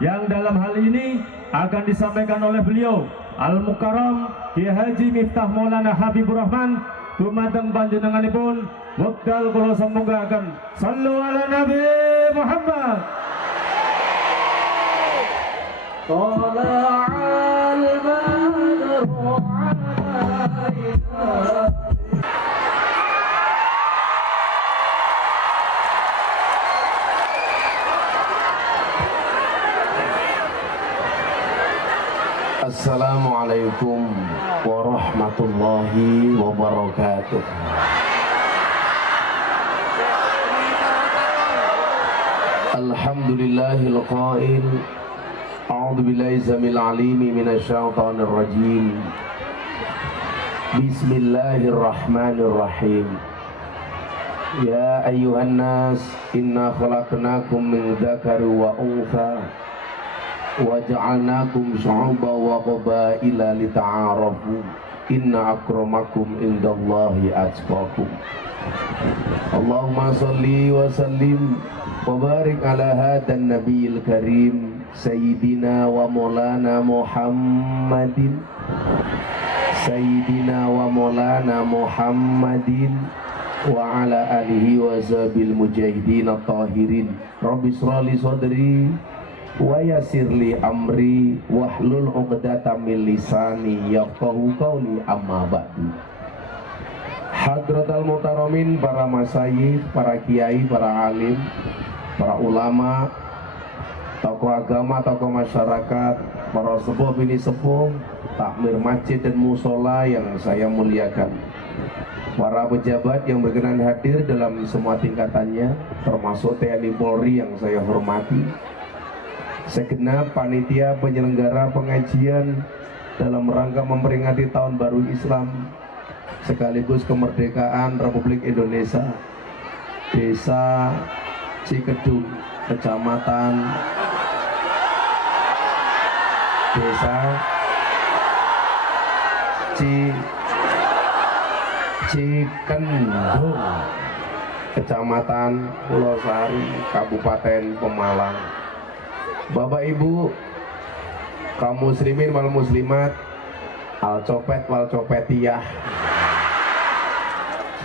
yang dalam hal ini akan disampaikan oleh beliau Al-Mukarram Kiai Haji Miftah Maulana Habibur Rahman dumateng panjenenganipun wekdal kula semogaken sallu ala Nabi Muhammad. Tala'al badru alaina. Assalamualaikum warahmatullahi wabarakatuh. Alhamdulillahil qail a'udzu billahi samil alimi minasyaitonir rajim. Bismillahirrahmanirrahim. Ya ayyuhan nas inna khalaqnakum min dzakari wa untha waja'alnakum syu'uban wa qabaila lita'arafu inna akramakum indallahi atqakum. Allahumma salli wa sallim wa barik ala hadan nabiyil karim sayyidina wa maulana Muhammadin sayyidina wa maulana Muhammadin wa ala alihi wa sahbil mujahidin at-tahirin. Rabbi shrah li sadri wa yassirli amri wahlul 'uqdatam min lisani yafqahu qawli, amma ba'du. Hadratal muhtaramin, para masyayikh, para kiai, para alim, para ulama, tokoh agama, tokoh masyarakat, para sepuh bini sepuh, takmir masjid dan musola yang saya muliakan, para pejabat yang berkenan hadir dalam semua tingkatannya, termasuk TNI Polri yang saya hormati, segenap panitia penyelenggara pengajian dalam rangka memperingati tahun baru Islam sekaligus kemerdekaan Republik Indonesia, Desa Cikedung, Kecamatan Cikendung, Kecamatan Pulau Sari, Kabupaten Pemalang. Bapak Ibu, kaum muslimin wal muslimat, al copet wal copetiyah,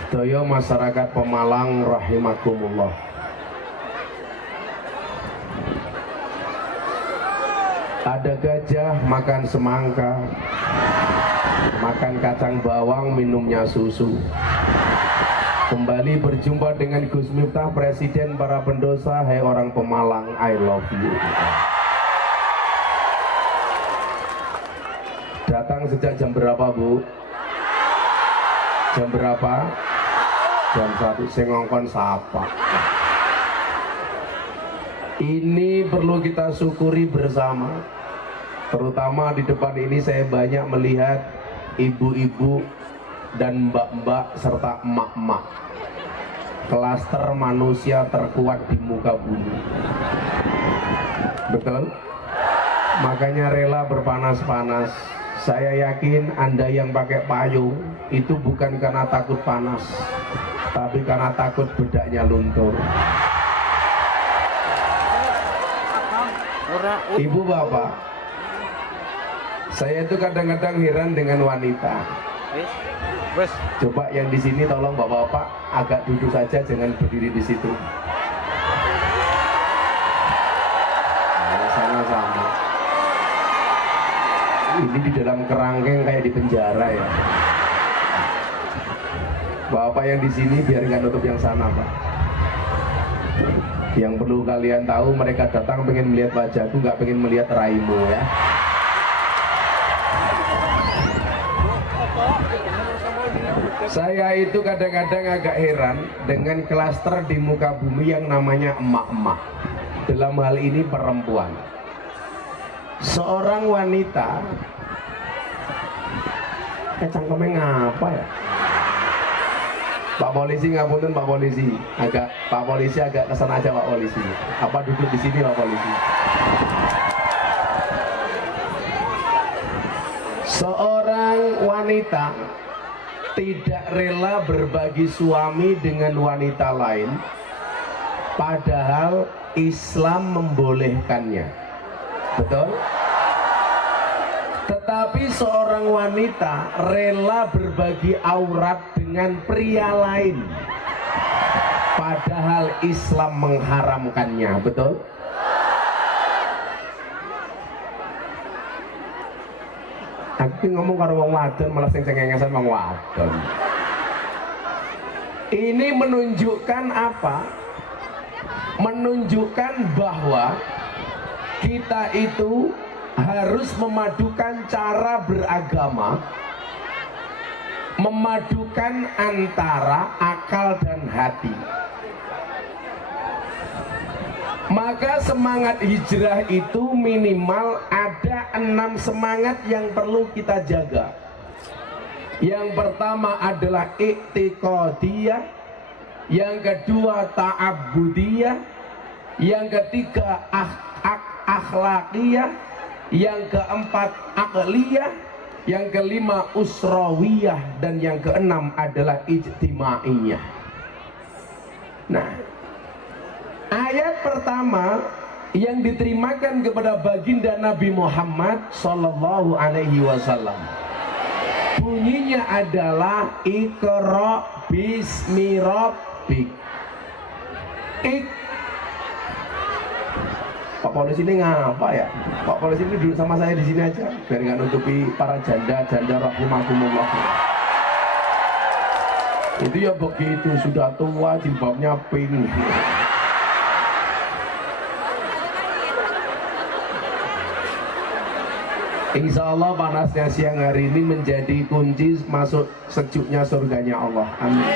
sedaya masyarakat Pemalang rahimakumullah. Ada gajah makan semangka, makan kacang bawang, minumnya susu. Kembali berjumpa dengan Gus Miftah, Presiden para pendosa. Hai orang Pemalang, I love you. Datang sejak jam berapa, Bu? Jam berapa? Jam 1. Saya ngongkon sapa. Ini perlu kita syukuri bersama. Terutama di depan ini saya banyak melihat ibu-ibu dan mbak-mbak serta emak-emak, klaster manusia terkuat di muka bumi. Betul? Makanya rela berpanas-panas. Saya yakin Anda yang pakai payung itu bukan karena takut panas, tapi karena takut bedaknya luntur. Ibu bapak, saya itu kadang-kadang heran dengan wanita. Coba yang di sini tolong bapak-bapak agak duduk saja, jangan berdiri di situ. Nah, sama-sama. Ini di dalam kerangkeng kayak di penjara ya. Bapak yang di sini biar nggak nutup yang sana, Pak. Yang perlu kalian tahu, mereka datang pengen melihat wajahku, nggak pengen melihat raimu ya. Saya itu kadang-kadang agak heran dengan klaster di muka bumi yang namanya emak-emak. Dalam hal ini perempuan. Seorang wanita, cangkemnya ngapa ya? Pak polisi, ngapunten Pak polisi, Pak polisi agak kesan aja Pak polisi. Apa duduk di sini Pak polisi? Seorang wanita tidak rela berbagi suami dengan wanita lain, padahal Islam membolehkannya. Betul? Tetapi seorang wanita rela berbagi aurat dengan pria lain, padahal Islam mengharamkannya. Betul? Aku ngomong karo wong wadon malah sing cengengesan wong wadon. Ini menunjukkan apa? Menunjukkan bahwa kita itu harus memadukan cara beragama, memadukan antara akal dan hati. Maka semangat hijrah itu minimal ada 6 semangat yang perlu kita jaga. Yang pertama adalah i'tiqadiyah, yang kedua ta'abbudiyah, yang ketiga akhlaqiyah, yang keempat aqliyah, yang kelima usrawiyah, dan yang keenam adalah ijtimaiyah. Nah, ayat pertama yang diterimakan kepada baginda Nabi Muhammad Sallallahu Alaihi Wasallam bunyinya adalah Iqra bismi rabbik. Pak polisi ini ngapa ya? Pak polisi ini duduk sama saya di sini aja biar nggak nutupi para janda rahimahumullah. Itu ya begitu, sudah tua jilbabnya pink. Insya Allah panasnya siang hari ini menjadi kunci masuk sejuknya surganya Allah. Amin.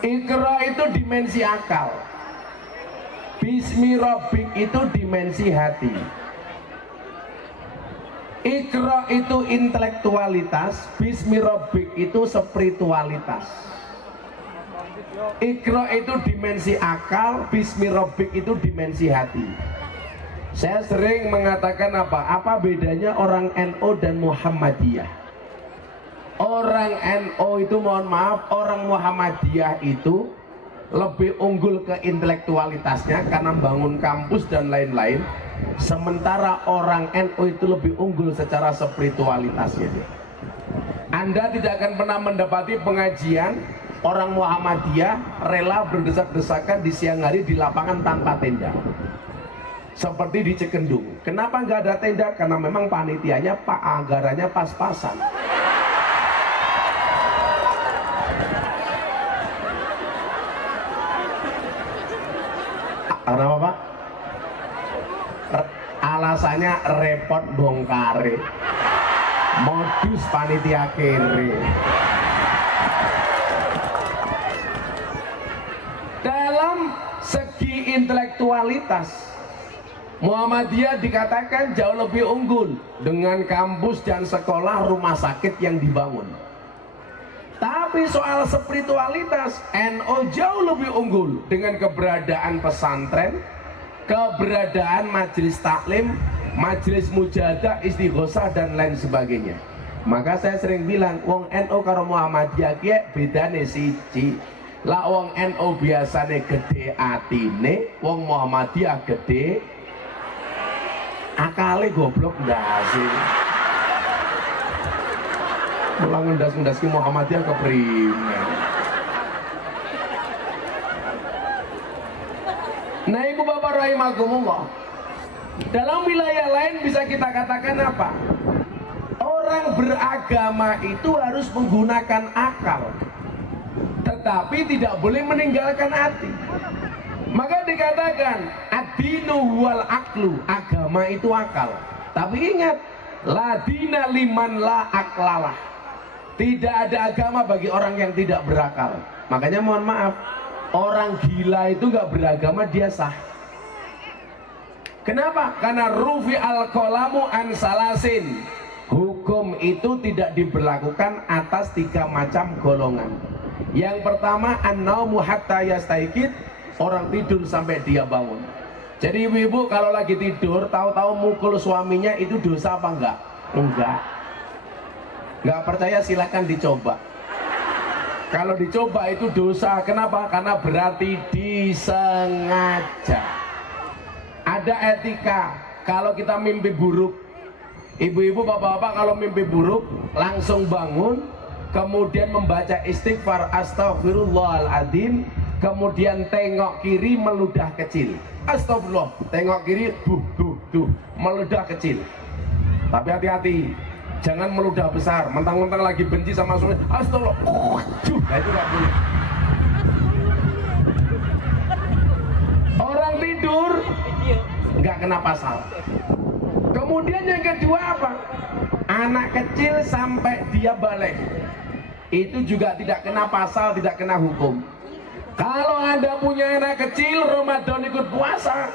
Iqra itu dimensi akal, bismi rabbik itu dimensi hati. Iqra itu intelektualitas, bismi rabbik itu spiritualitas. Iqra itu dimensi akal, bismi rabbik itu dimensi hati. Saya sering mengatakan apa bedanya orang NU dan Muhammadiyah. Orang NU itu, mohon maaf, orang Muhammadiyah itu lebih unggul ke intelektualitasnya karena bangun kampus dan lain-lain. Sementara orang NU itu lebih unggul secara spiritualitasnya. Anda tidak akan pernah mendapati pengajian orang Muhammadiyah rela berdesak-desakan di siang hari di lapangan tanpa tenda. Seperti di Cekendung. Kenapa nggak ada tenda? Karena memang panitianya anggarannya pas-pasan. Kenapa Pak? Alasannya repot bongkare, modus panitia kere. Dalam segi intelektualitas, Muhammadiyah dikatakan jauh lebih unggul dengan kampus dan sekolah rumah sakit yang dibangun. Tapi soal spiritualitas, NU jauh lebih unggul dengan keberadaan pesantren, keberadaan majelis taklim, majelis mujahadah, istighosah dan lain sebagainya. Maka saya sering bilang, wong NU karo Muhammadiyah ki bedane siji. Lah wong NU biasane gede atine, wong Muhammadiyah gede akale goblok ndase. Mulang ngendas-ngendas ki Muhammadiyah keprimen. Nah, Ibu Bapak rahimakumullah, dalam wilayah lain bisa kita katakan apa? Orang beragama itu harus menggunakan akal, tetapi tidak boleh meninggalkan hati. Maka dikatakan ad-dinu wal aklu, agama itu akal. Tapi ingat, la dina liman la aklalah. Tidak ada agama bagi orang yang tidak berakal. Makanya mohon maaf, orang gila itu nggak beragama dia sah. Kenapa? Karena rufi al-qalamu an salasin. Hukum itu tidak diberlakukan atas 3 macam golongan. Yang pertama, an-naumu hatta yastaikid, orang tidur sampai dia bangun. Jadi ibu-ibu kalau lagi tidur tahu-tahu mukul suaminya itu dosa apa enggak? Enggak. Enggak percaya silakan dicoba. Kalau dicoba itu dosa. Kenapa? Karena berarti disengaja. Ada ada etika. Kalau kita mimpi buruk, ibu-ibu, bapak-bapak, kalau mimpi buruk langsung bangun, kemudian membaca istighfar astagfirullahaladzim, kemudian tengok kiri meludah kecil, astagfirullah, tengok kiri meludah kecil. Tapi hati-hati, jangan meludah besar, mentang-mentang lagi benci sama suami, astagfirullah, nah itu gak boleh. Orang tidur nggak kena pasal. Kemudian yang kedua apa? Anak kecil sampai dia balik, itu juga tidak kena pasal, tidak kena hukum. Kalau Anda punya anak kecil Ramadan ikut puasa,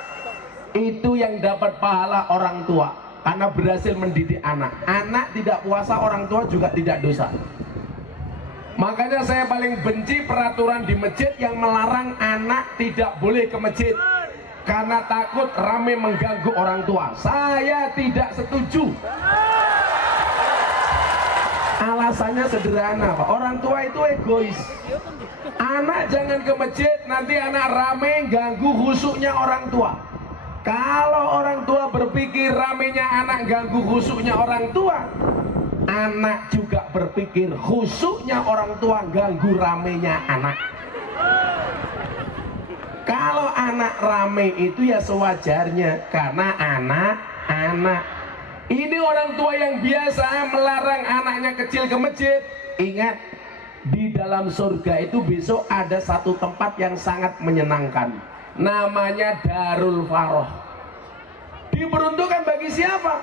itu yang dapat pahala orang tua karena berhasil mendidik anak. Anak tidak puasa, orang tua juga tidak dosa. Makanya saya paling benci peraturan di masjid yang melarang anak tidak boleh ke masjid karena takut rame mengganggu orang tua. Saya tidak setuju. Alasannya sederhana, Pak. Orang tua itu egois. Anak jangan ke masjid, nanti anak rame ganggu khusyuknya orang tua. Kalau orang tua berpikir ramenya anak ganggu khusyuknya orang tua, anak juga berpikir khusyuknya orang tua ganggu ramenya anak. Kalau anak rame itu ya sewajarnya, karena anak-anak. Ini orang tua yang biasa melarang anaknya kecil ke masjid. Ingat, di dalam surga itu besok ada satu tempat yang sangat menyenangkan, namanya Darul Faroh. Diperuntukkan bagi siapa?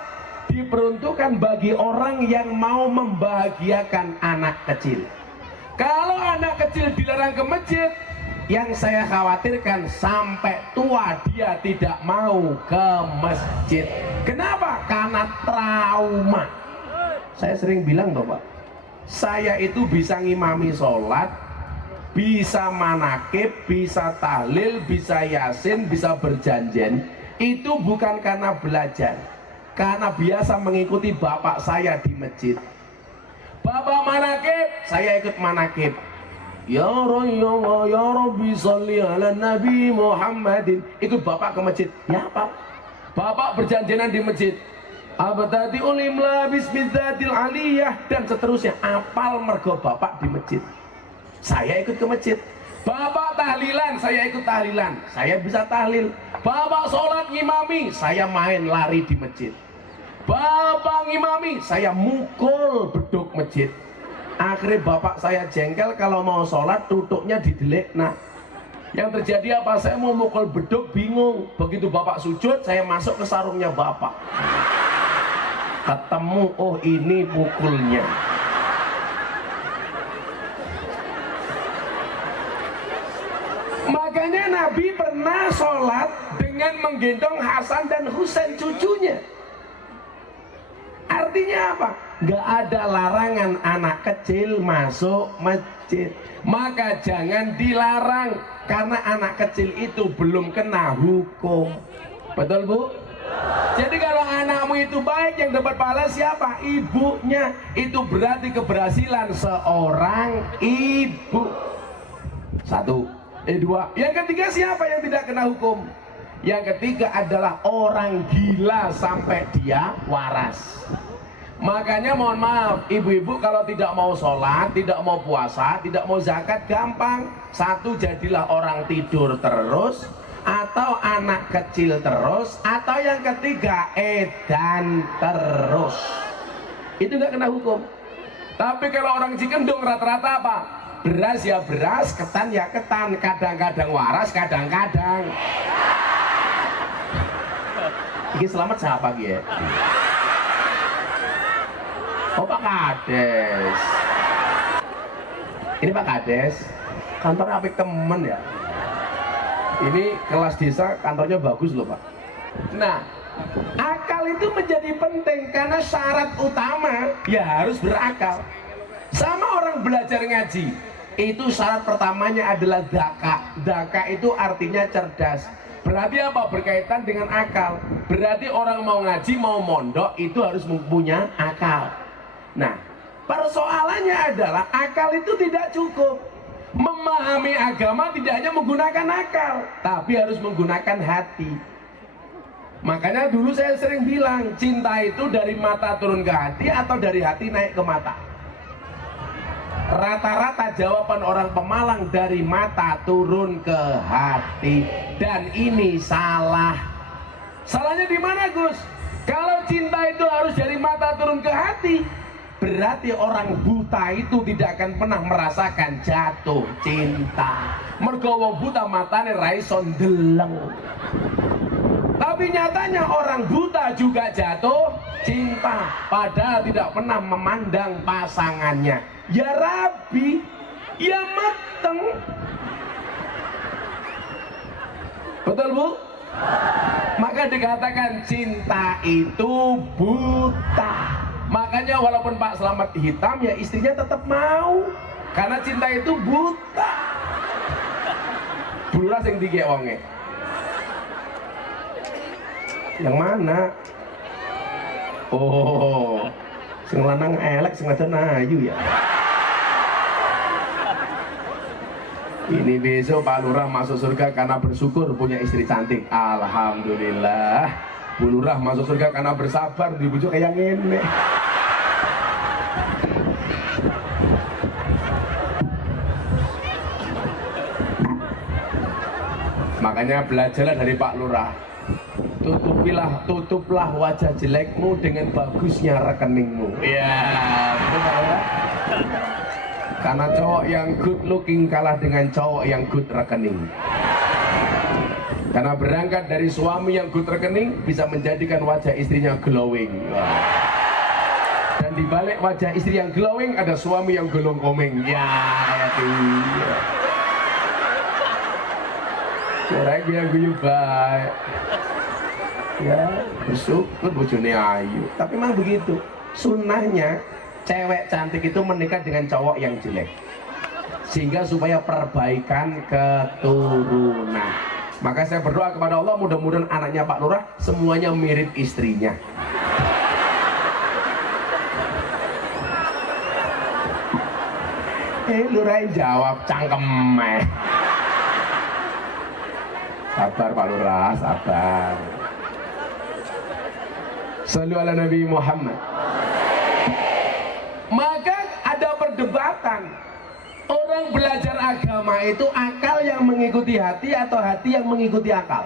Diperuntukkan bagi orang yang mau membahagiakan anak kecil. Kalau anak kecil dilarang ke masjid, yang saya khawatirkan sampai tua dia tidak mau ke masjid. Kenapa? Karena trauma. Saya sering bilang toh Pak, saya itu bisa ngimami sholat, bisa manakib, bisa tahlil, bisa yasin, bisa berjanjian. Itu bukan karena belajar, karena biasa mengikuti bapak saya di masjid. Bapak manakib, saya ikut manakib. Ya Rasulullah, ya Rabbi sholli ala Nabi Muhammadin. Ikut bapak ke masjid. Ya Pak, bapak berjanjian di masjid. Abadati ulimla bismillahil aliyah dan seterusnya. Apal mergo bapak di masjid. Saya ikut ke masjid. Bapak tahlilan, saya ikut tahlilan. Saya bisa tahlil. Bapak sholat ngimami, saya main lari di masjid. Bapak ngimami, saya mukul beduk masjid. Akhirnya bapak saya jengkel kalau mau sholat tutuknya didelik. Nah, yang terjadi apa? Saya mau mukul beduk bingung. Begitu bapak sujud, saya masuk ke sarungnya bapak. Ketemu, oh ini pukulnya. Makanya Nabi pernah sholat dengan menggendong Hasan dan Husain cucunya. Artinya apa? Gak ada larangan anak kecil masuk masjid. Maka jangan dilarang, karena anak kecil itu belum kena hukum. Betul Bu? Jadi kalau anakmu itu baik, yang dapat pahala siapa? Ibunya. Itu berarti keberhasilan seorang ibu. Satu. Dua. Yang ketiga siapa yang tidak kena hukum? Yang ketiga adalah orang gila sampai dia waras. Makanya mohon maaf, ibu-ibu kalau tidak mau sholat, tidak mau puasa, tidak mau zakat, gampang. Satu, jadilah orang tidur terus, atau anak kecil terus, atau yang ketiga edan terus. Itu nggak kena hukum. Tapi kalau orang Cikendung rata-rata apa? Beras ya beras, ketan ya ketan, kadang-kadang waras, kadang-kadang. Ini selamat siapa ya? Oh Pak Kades. Ini Pak Kades, kantor apik temen ya. Ini kelas desa, kantornya bagus loh Pak. Nah, akal itu menjadi penting karena syarat utama ya harus berakal. Sama orang belajar ngaji, itu syarat pertamanya adalah daka. Daka itu artinya cerdas. Berarti apa? Berkaitan dengan akal. Berarti orang mau ngaji, mau mondok itu harus mempunyai akal. Nah, persoalannya adalah akal itu tidak cukup. Memahami agama tidak hanya menggunakan akal, tapi harus menggunakan hati. Makanya dulu saya sering bilang, cinta itu dari mata turun ke hati atau dari hati naik ke mata. Rata-rata jawaban orang Pemalang dari mata turun ke hati, dan ini salah. Salahnya di mana, Gus? Kalau cinta itu harus dari mata turun ke hati, berarti orang buta itu tidak akan pernah merasakan jatuh cinta. Mergo wong buta matane ra iso ndeleng. Tapi nyatanya orang buta juga jatuh cinta, padahal tidak pernah memandang pasangannya. Ya Rabbi, ya mateng. Betul Bu? Maka dikatakan cinta itu buta. Makanya walaupun Pak Slamet hitam, ya istrinya tetap mau, karena cinta itu buta. Bulurah sing dikek wonge. Yang mana? Oh, sing lanang elek, sing wadon ayu ya. Ini besok Pak Lurah masuk surga karena bersyukur punya istri cantik. Alhamdulillah. Bu Lurah masuk surga karena bersabar dibujuk kayak ngene. Makanya belajarlah dari Pak Lurah. Tutuplah wajah jelekmu dengan bagusnya rekeningmu. Ya, betul ya. Karena cowok yang good looking kalah dengan cowok yang good rekening. Karena berangkat dari suami yang good rekening bisa menjadikan wajah istrinya glowing. Dan dibalik wajah istri yang glowing ada suami yang golong komeng. Ya, itu. Orang yang guyu baik. Ya, bersyukur bojone ayu. Tapi memang begitu. Sunnahnya cewek cantik itu menikah dengan cowok yang jelek, sehingga supaya perbaikan keturunan. Maka saya berdoa kepada Allah, mudah-mudahan anaknya Pak Lurah semuanya mirip istrinya. Lurah jawab cangkem. Sabar Pak Lurah, sabar. Shallu ala Nabi Muhammad. Maka ada perdebatan. Orang belajar agama itu akal yang mengikuti hati atau hati yang mengikuti akal?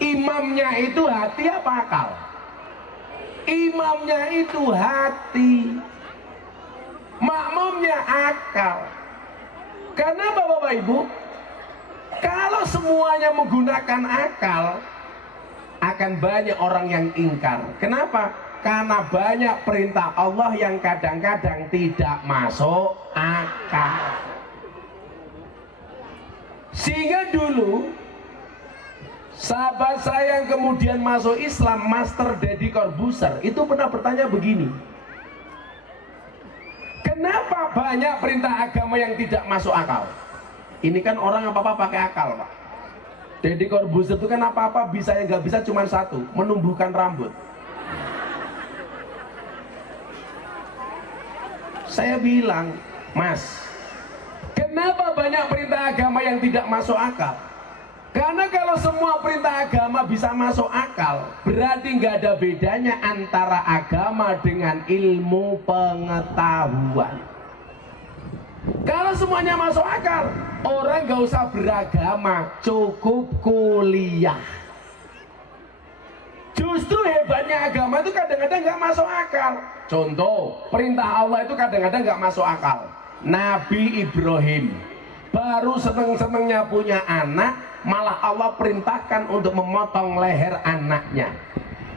Imamnya itu hati apa akal? Imamnya itu hati, makmumnya akal. Karena Bapak Ibu, kalau semuanya menggunakan akal, akan banyak orang yang ingkar. Kenapa? Karena banyak perintah Allah yang kadang-kadang tidak masuk akal. Sehingga dulu sahabat saya yang kemudian masuk Islam, Master Deddy Corbuzier, itu pernah bertanya begini, kenapa banyak perintah agama yang tidak masuk akal? Ini kan orang apa-apa pakai akal, Pak. Deddy Corbuzier itu kan apa-apa bisa, yang nggak bisa cuma satu, menumbuhkan rambut. Saya bilang, Mas, kenapa banyak perintah agama yang tidak masuk akal? Karena kalau semua perintah agama bisa masuk akal, berarti nggak ada bedanya antara agama dengan ilmu pengetahuan. Kalau semuanya masuk akal, orang nggak usah beragama, cukup kuliah. Justru hebatnya agama itu kadang-kadang nggak masuk akal. Contoh, perintah Allah itu kadang-kadang nggak masuk akal. Nabi Ibrahim baru seneng-senengnya punya anak, malah Allah perintahkan untuk memotong leher anaknya.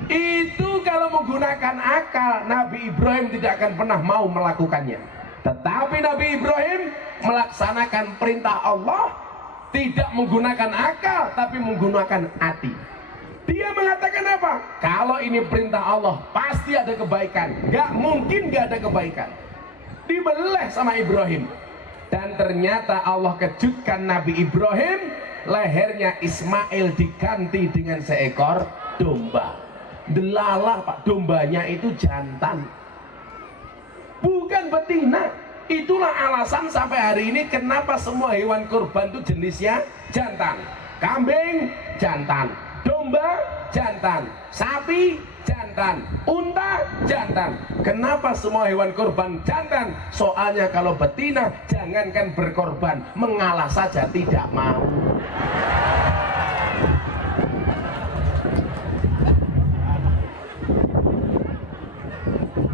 Itu kalau menggunakan akal, Nabi Ibrahim tidak akan pernah mau melakukannya. Tetapi Nabi Ibrahim melaksanakan perintah Allah tidak menggunakan akal, tapi menggunakan hati. Dia mengatakan apa? Kalau ini perintah Allah, pasti ada kebaikan. Gak mungkin gak ada kebaikan. Dibeleh sama Ibrahim. Dan ternyata Allah kejutkan Nabi Ibrahim, lehernya Ismail diganti dengan seekor domba. Delalah Pak, dombanya itu jantan, bukan betina. Itulah alasan sampai hari ini kenapa semua hewan kurban itu jenisnya jantan. kambing jantan, domba jantan, sapi jantan, unta jantan. Kenapa semua hewan kurban jantan? Soalnya kalau betina jangankan berkorban, mengalah saja tidak mau.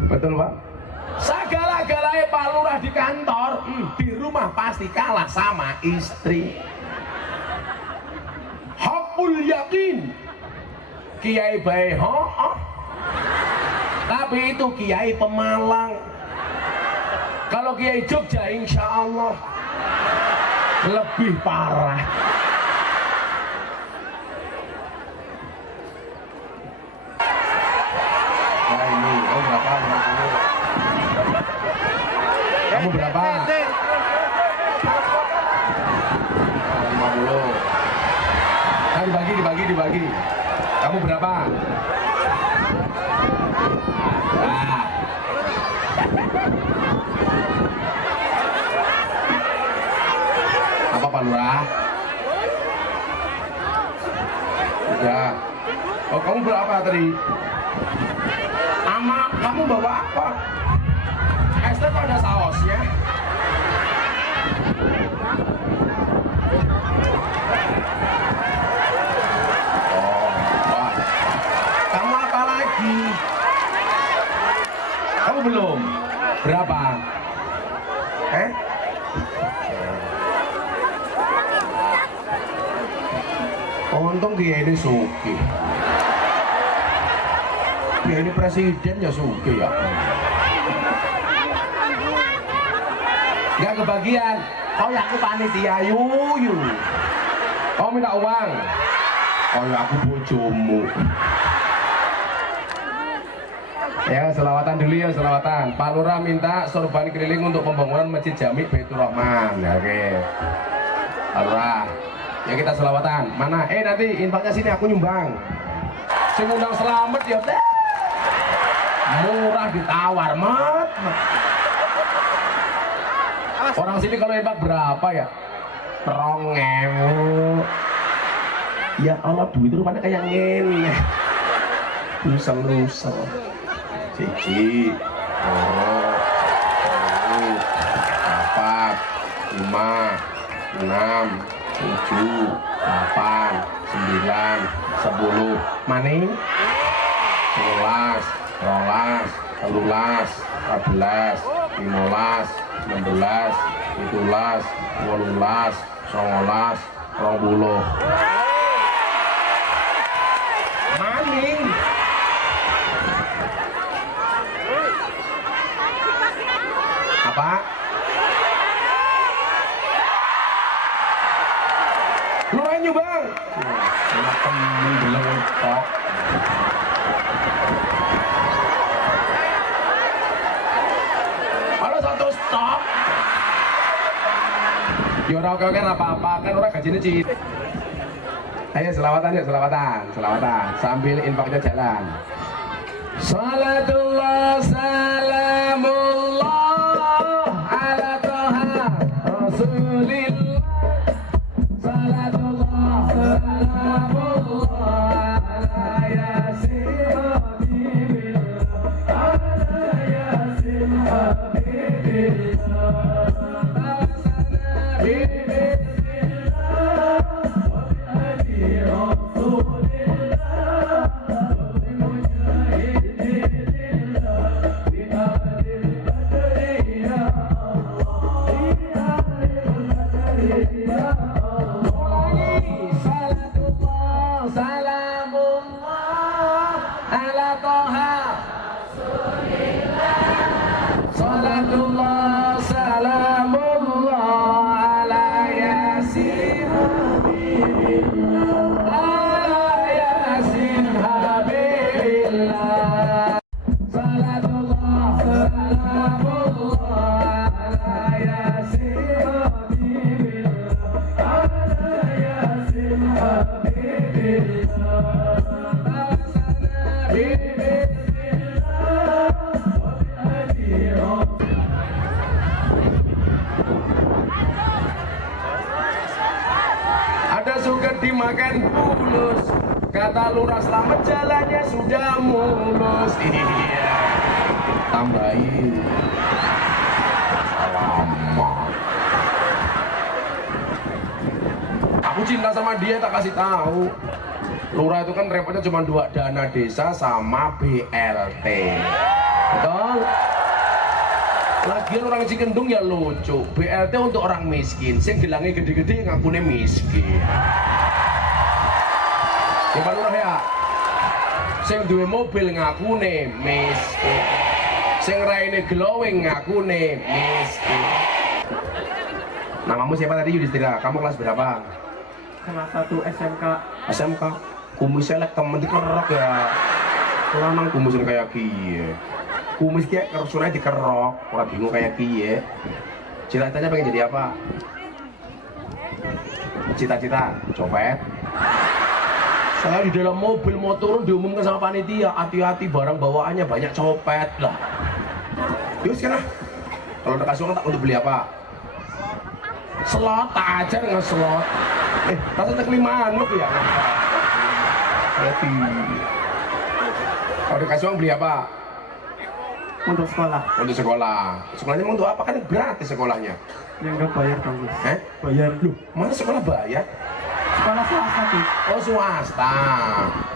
Betul Pak? Segala-galanya Pak Lurah di kantor, di rumah pasti kalah sama istri. Hakul yakin, Kiai bae tapi itu Kiai Pemalang. Kalau Kiai Jogja insya Allah lebih parah. Nah ini, kamu berapa? Kamu berapa? 50. Nah, dibagi. Kamu berapa? Nah. Apa Pak Lurah? Udah. Oh, kamu berapa tadi? Ama, kamu bawa apa? Es teh kok ada sausnya? Kamu belum? Berapa? Untung Kiai ini sugih. Kiai ini presiden ya sugih ya. Gak kebagian. Kau ya aku panitia yuyu. Kau minta uang. Kau ya aku bojomu. Ya, selawatan dulu ya, selawatan. Pak Lurah minta sorban keliling untuk pembangunan Masjid Jami Baitur Rahman. Oke. Pak Lurah. Ya kita selawatan. Mana? Nanti infaknya sini aku nyumbang. Sing undang selamat ya teh. Murah ditawar, mat. Orang sini kalau infak berapa ya? 2.000. Ya Allah, duit itu rupanya kayak ngene. Lusel-lusel. Siji, loro, telu, 4, 5, 6, 7, 8, 9, 10. Maning 11, 12, 13, 14, 15, 16, 17, 18, 19, 20. Maning. Apa? Lurah nyumbang. Enak temen bilang kok. Halo satu stok. Ya ora oke kan apa-apa kan ora gajine cit. Ayo selawatan yuk, selawatan. Sambil infaknya jalan. Salatullah salamullah ala toha rasulillah. Salatullah salamullah ala yasin habibillah. Ala yasin habibillah. Bismillah wa bi rasulillah. Salatullah salamullah ala yasin habibillah. Ala yasin habibillah. Salatullah salamullah ala yasin habibillah. Ala yasin habibillah. Ada suket dimakan bulus. Kata lurah selamat jalannya sudah mulus. Iya. Tambahin. Alamak. Aku cinta sama dia tak kasih tahu. Lurah itu kan repotnya cuma 2, dana desa sama BLT. Betul? Lagian orang Cikendung ya lucu. BLT untuk orang miskin, sing gelangnya gede-gede ngakune miskin. Ya Pak Lurah ya. Sing duwe mobil ngakune miskin. Sing raine glowing ngakune miskin. Namamu siapa tadi Yudhistira? Kamu kelas berapa? Kelas 1 SMK. SMK. Kumisnya lek temen dikerok ya. Lanang kumisnya kayak kiye. Kumis kayak kerusunnya dikerok. Orang bingung kayak kiye. Cita-citanya pengen jadi apa? Cita-cita copet. Saya di dalam mobil mau turun diumumkan sama panitia, hati-hati barang bawaannya banyak copet lah. Yuk sekarang, kalau udah kasih uang tak untuk beli apa? Slot tak aja dengan slot. Rasanya kelimaan lu ya. Berarti kalau dikasih uang beli apa? Untuk sekolah. Untuk sekolah. Sekolahnya mau untuk apa? Kan gratis sekolahnya. Yang enggak bayar Kang Gus. Bayar lu. Mana sekolah bayar? Sekolah swasta tuh. Oh swasta.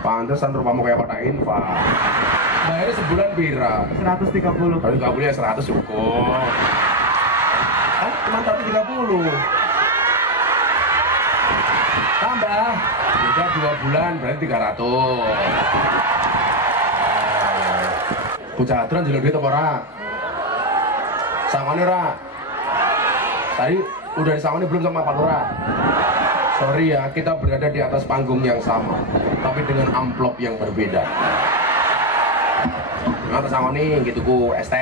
Pantesan rupamu kayak kotak infak. Bayarnya sebulan pira? 130. Kalau nggak boleh 100 cukup. Kan cuma 130. Tambah. Udah 2 bulan berarti 300. Bocah aturan jelek duit apa ora? Sangone ora? Tadi udah disangoni belum sama Pak Lurah? Sorry ya, kita berada di atas panggung yang sama, tapi dengan amplop yang berbeda. Nggak tersangoni gitu ku ST.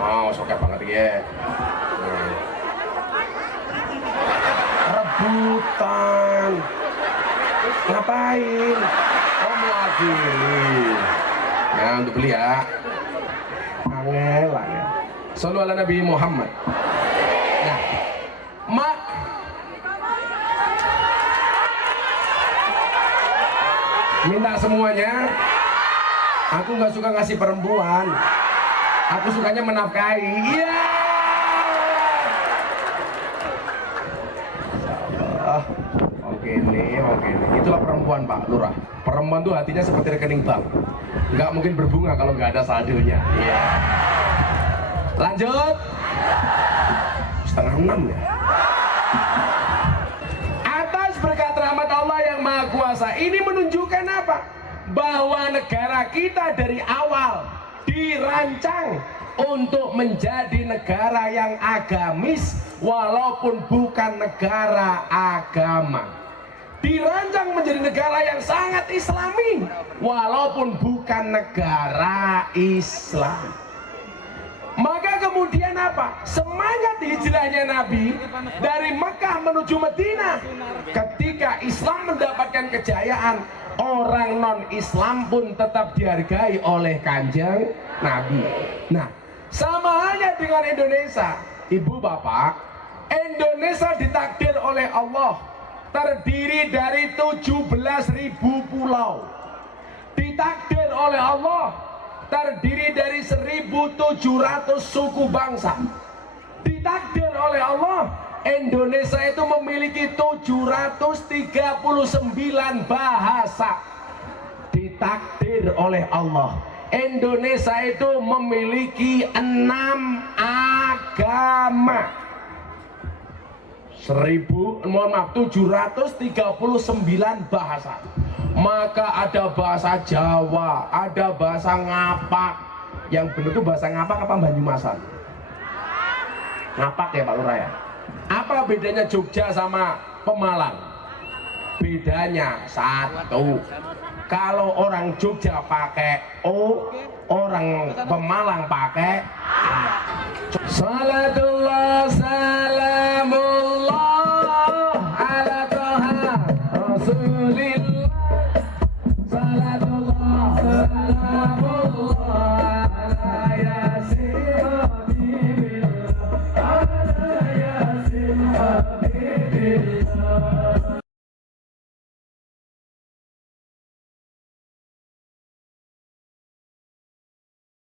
Wow, sokep banget ya. Rebutan. Ngapain? Oh mau adili. Nah untuk beli ya. Angelan ya. Sallu ala Nabi Muhammad. Nah, Mak. Minta semuanya. Aku nggak suka ngasih perempuan. Aku sukanya menafkahi. Iya. Oke nih. Itulah perempuan Pak Lurah. Perempuan tuh hatinya seperti rekening bank. Nggak mungkin berbunga kalau nggak ada saldonya. Iya. Lanjut. 5:30 ya. Atas berkat rahmat Allah yang Maha Kuasa ini menunjukkan apa? Bahwa negara kita dari awal dirancang untuk menjadi negara yang agamis walaupun bukan negara agama. Dirancang menjadi negara yang sangat islami walaupun bukan negara Islam. Maka kemudian apa? Semangat hijrahnya Nabi dari Mekah menuju Madinah. Ketika Islam mendapatkan kejayaan, orang non-Islam pun tetap dihargai oleh Kanjeng Nabi. Nah, sama halnya dengan Indonesia. Ibu bapak, Indonesia ditakdir oleh Allah terdiri dari 17.000 pulau. Ditakdir oleh Allah terdiri dari 1.700 suku bangsa. Ditakdir oleh Allah, Indonesia itu memiliki 739 bahasa. Ditakdir oleh Allah, Indonesia itu memiliki 6 agama. 739 bahasa. Maka ada bahasa Jawa, ada bahasa Ngapak. Yang benar itu bahasa Ngapak apa Banyumasan? Ngapak ya Pak Lurah ya. Apa bedanya Jogja sama Pemalang? Bedanya satu. Kalau orang Jogja pakai O, orang Pemalang pakai A. Salatullah salamullah ala Toha Rasulillah.